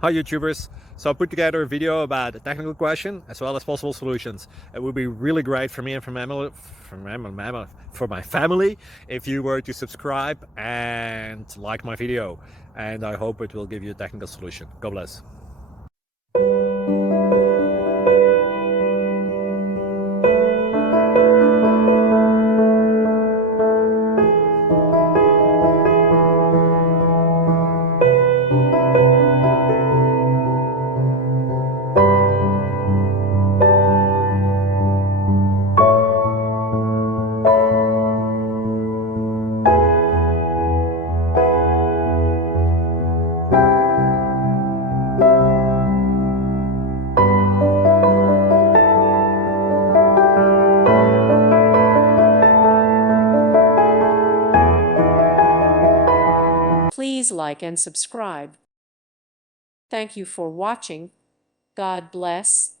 Hi YouTubers. So I put together a video about a technical question as well as possible solutions. It would be really great for me and for my family if you were to subscribe and like my video. And I hope it will give you a technical solution. God bless. Please like and subscribe. Thank you for watching. God bless.